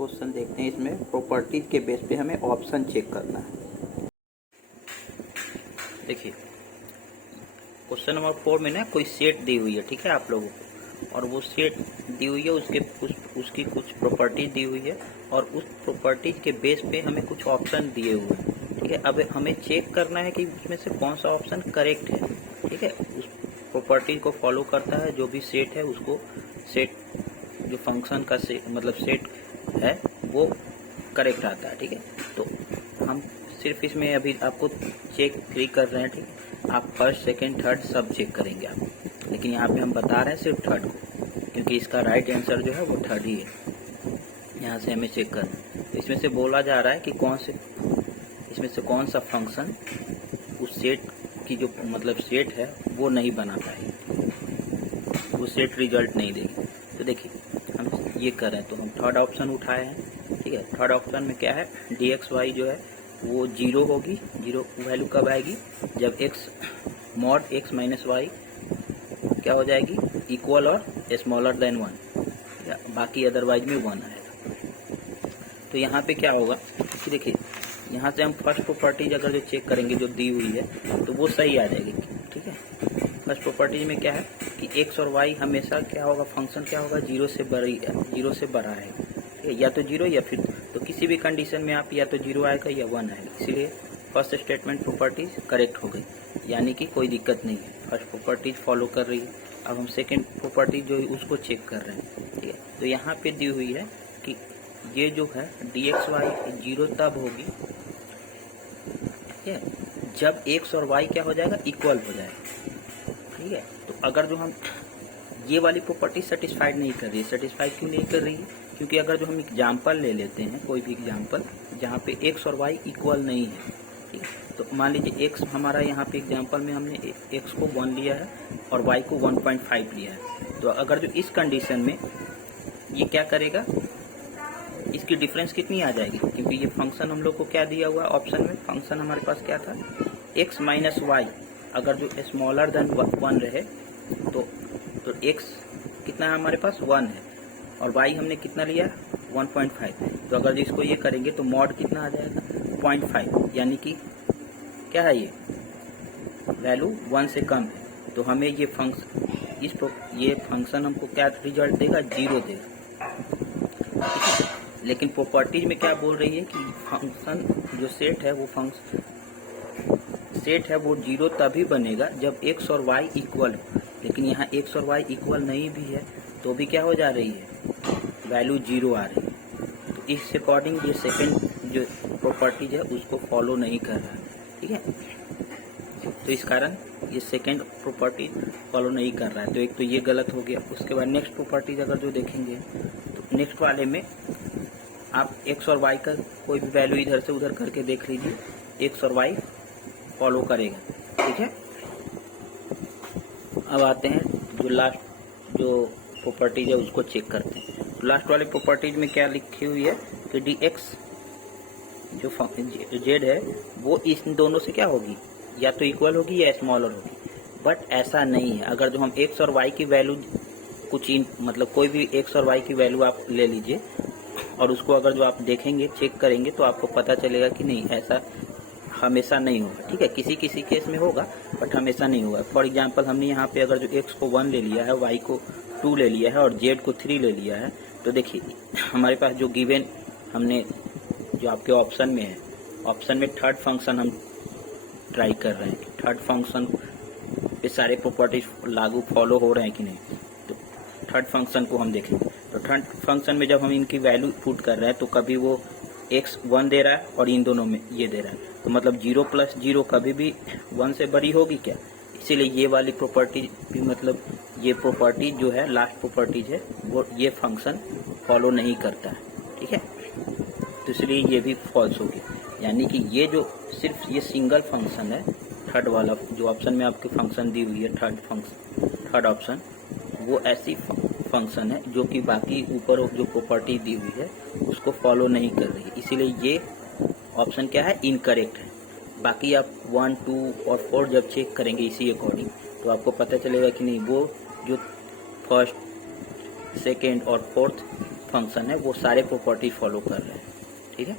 Question देखते हैं। इसमें प्रॉपर्टीज के बेस पे हमें ऑप्शन चेक करना है। देखिए क्वेश्चन नंबर 4 में ना कोई सेट दी हुई है, ठीक है आप लोगों को, और वो सेट दी हुई है, उसकी कुछ प्रॉपर्टीज दी हुई है और उस प्रॉपर्टीज के बेस पे हमें कुछ ऑप्शन दिए हुए हैं, ठीक है। अब हमें चेक करना है कि उसमें से कौन सा ऑप्शन करेक्ट है, ठीक है। उस प्रॉपर्टीज को फॉलो करता है जो भी सेट है, उसको सेट जो फंक्शन का मतलब सेट है वो करेक्ट आता है, ठीक है। तो हम सिर्फ इसमें अभी आपको चेक क्लिक कर रहे हैं, ठीक है। आप फर्स्ट सेकंड थर्ड सब चेक करेंगे आप, लेकिन यहाँ पे हम बता रहे हैं सिर्फ थर्ड को, क्योंकि इसका राइट आंसर जो है वो थर्ड ही है। यहाँ से हमें चेक करना है। तो इसमें से बोला जा रहा है कि इसमें से कौन सा फंक्शन उस सेट की जो मतलब सेट है वो नहीं बना पाएगी, वो सेट रिजल्ट नहीं देगी। तो देखिए हम ये कर रहे हैं, तो हम थर्ड ऑप्शन उठाए हैं, ठीक है। थर्ड ऑप्शन में क्या है, dxy जो है वो 0 होगी। 0 वैल्यू कब आएगी, जब x mod x minus Y क्या हो जाएगी, इक्वल और स्मॉलर देन 1, या बाकी अदरवाइज में 1 आएगा। तो यहाँ पे क्या होगा कि देखिए यहाँ से हम फर्स्ट प्रॉपर्टीज अगर जो चेक करेंगे जो दी हुई है तो वो सही आ जाएगी, ठीक है। फर्स्ट प्रॉपर्टीज में क्या है कि x और y हमेशा क्या होगा, फंक्शन क्या होगा, 0 से बड़ा है, ठीक है। या तो 0 या फिर तो किसी भी कंडीशन में आप या तो 0 आएगा या 1 आएगा, इसीलिए फर्स्ट स्टेटमेंट प्रॉपर्टीज करेक्ट हो गई, यानी कि कोई दिक्कत नहीं है, फर्स्ट प्रॉपर्टीज फॉलो कर रही है। अब हम सेकेंड प्रॉपर्टीज जो है उसको चेक कर रहे हैं, ठीक है। तो यहाँ पे दी हुई है कि ये जो है dxy 0 तब होगी, ठीक है, जब x और y क्या हो जाएगा, इक्वल हो जाएगा, ठीक है। तो अगर जो हम ये वाली प्रॉपर्टी सेटिस्फाइड नहीं कर रही है, सेटिस्फाइड क्यों नहीं कर रही है, क्योंकि अगर जो हम एग्जाम्पल ले लेते हैं, कोई भी एग्जाम्पल जहाँ पे x और y इक्वल नहीं है, ठीक है। तो मान लीजिए x हमारा यहाँ पे एग्जाम्पल में हमने x को 1 लिया है और y को 1.5 लिया है। तो अगर जो इस कंडीशन में ये क्या करेगा, इसकी डिफरेंस कितनी आ जाएगी, क्योंकि ये फंक्शन हम लोग को क्या दिया हुआ है ऑप्शन में, फंक्शन हमारे पास क्या था, x माइनस वाई, अगर जो स्मॉलर देन 1 रहे तो x कितना है हमारे पास 1 है, और y हमने कितना लिया 1.5। तो अगर इसको ये करेंगे तो मॉड कितना आ जाएगा 0.5, यानी कि क्या है ये वैल्यू 1 से कम है। तो हमें ये फंक्शन हमको क्या रिजल्ट देगा, 0 देगा। लेकिन प्रॉपर्टीज में क्या बोल रही है कि फंक्शन जो सेट है वो 0 तभी बनेगा जब x और y इक्वल हो, लेकिन यहाँ x और y इक्वल नहीं भी है तो भी क्या हो जा रही है, वैल्यू 0 आ रही है। तो इस अकॉर्डिंग ये सेकंड जो प्रॉपर्टीज है उसको फॉलो नहीं कर रहा है, ठीक है। तो इस कारण ये सेकंड प्रॉपर्टी फॉलो नहीं कर रहा है, तो एक तो ये गलत हो गया। उसके बाद नेक्स्ट प्रॉपर्टीज अगर जो देखेंगे तो नेक्स्ट वाले में आप x और y का कोई भी वैल्यू इधर से उधर करके देख लीजिए, x और y फॉलो करेगा, ठीक है। अब आते हैं जो लास्ट जो प्रॉपर्टीज है उसको चेक करते हैं। तो लास्ट वाले प्रॉपर्टीज में क्या लिखी हुई है कि dx जो z है वो इन दोनों से क्या होगी, या तो इक्वल होगी या स्मॉलर होगी, बट ऐसा नहीं है। अगर जो हम x और y की वैल्यू मतलब कोई भी x और y की वैल्यू आप ले लीजिए और उसको अगर जो आप देखेंगे चेक करेंगे तो आपको पता चलेगा कि नहीं, ऐसा हमेशा नहीं होगा, ठीक है। किसी किसी केस में होगा बट हमेशा नहीं होगा। फॉर एग्जांपल हमने यहाँ पे अगर जो x को 1 ले लिया है, y को 2 ले लिया है और z को 3 ले लिया है, तो देखिए हमारे पास जो गिवन हमने जो आपके ऑप्शन में है, ऑप्शन में थर्ड फंक्शन हम ट्राई कर रहे हैं कि थर्ड फंक्शन पे सारे प्रॉपर्टीज लागू फॉलो हो रहे हैं कि नहीं। तो थर्ड फंक्शन को हम देखेंगे। तो थर्ड फंक्शन में जब हम इनकी वैल्यू पुट कर रहे हैं तो कभी वो x 1 दे रहा है और इन दोनों में ये दे रहा है, तो मतलब 0 + 0 कभी भी 1 से बड़ी होगी क्या, इसीलिए ये वाली प्रॉपर्टी भी मतलब ये प्रॉपर्टी जो है लास्ट प्रॉपर्टीज है वो ये फंक्शन फॉलो नहीं करता है, ठीक है। तो इसलिए ये भी फॉल्स होगी, यानी कि ये जो सिर्फ ये सिंगल फंक्शन है, थर्ड वाला जो ऑप्शन में आपके फंक्शन दी हुई है थर्ड ऑप्शन, वो ऐसी फंक्शन है जो कि बाकी ऊपर जो प्रॉपर्टी दी हुई है उसको फॉलो नहीं कर रही है, इसीलिए ये ऑप्शन क्या है, इनकरेक्ट है। बाकी आप 1, 2 और 4 जब चेक करेंगे इसी अकॉर्डिंग तो आपको पता चलेगा कि नहीं, वो जो फर्स्ट सेकेंड और फोर्थ फंक्शन है वो सारे प्रॉपर्टी फॉलो कर रहे हैं। ठीक है।